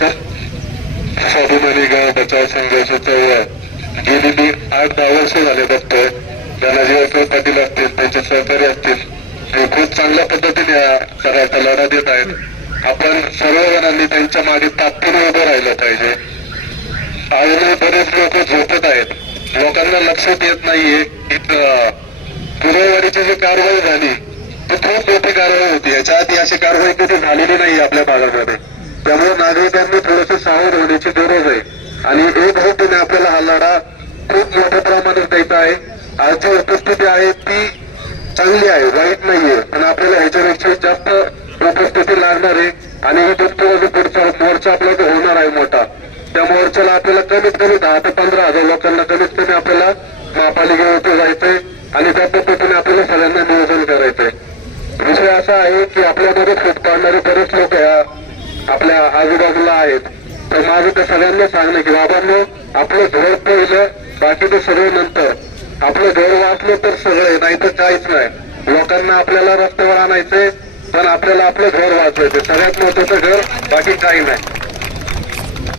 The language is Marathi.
नमस्कार स्वाभिमानी गाव बचाव संघर्षाचं गेली मी आठ दहा वर्ष झाले बघतोय त्यांना जीवासह पाटील असतील त्यांचे सहकारी असतील ते खूप चांगल्या पद्धतीने करायचा लढा देत आहेत. आपण सर्वजणांनी त्यांच्या मागे तात्पुरे उभं राहिलं पाहिजे. अजूनही बरेच लोक झोपत आहेत. लोकांना लक्षात येत नाहीये की अं, जी कारवाई झाली ती खूप मोठी कारवाई होती. याच्या आधी अशी कारवाई कधी झालेली नाही आपल्या भागामध्ये. त्यामुळे नागरिकांनी थोडस सावध होण्याची गरज आहे. आणि एक आपल्याला हा लढा खूप मोठ्या प्रमाणात द्यायचा आहे. आज जी उपस्थिती आहे ती चांगली आहे वाईट नाहीये. पण आपल्याला ह्याच्यापेक्षा जास्त उपस्थिती लागणार आहे. आणि ही पुढचा मोर्चा आपल्याला होणार आहे मोठा. त्या मोर्चाला आपल्याला कमीत कमी दहा ते पंधरा हजार लोकांना कमीत कमी आपल्याला महापालिकेवरती जायचंय. आणि त्या पद्धतीने आपल्याला सगळ्यांना नियोजन करायचंय. विषय असा आहे की आपल्यामध्ये फूट पाडणारे बरेच लोक या आपल्या आजूबाजूला आहेत. तर माझं त्या सगळ्यांना सांगणं की बाबांनो आपलं घर पहिलं बाकीचं सगळं नंतर. आपलं घर वाचलं तर सगळं नाही तर काहीच नाही. लोकांना आपल्याला रस्त्यावर आणायचंय पण आपल्याला आपलं घर वाचवायचं सगळ्यात महत्वाचं घर बाकी काही नाही.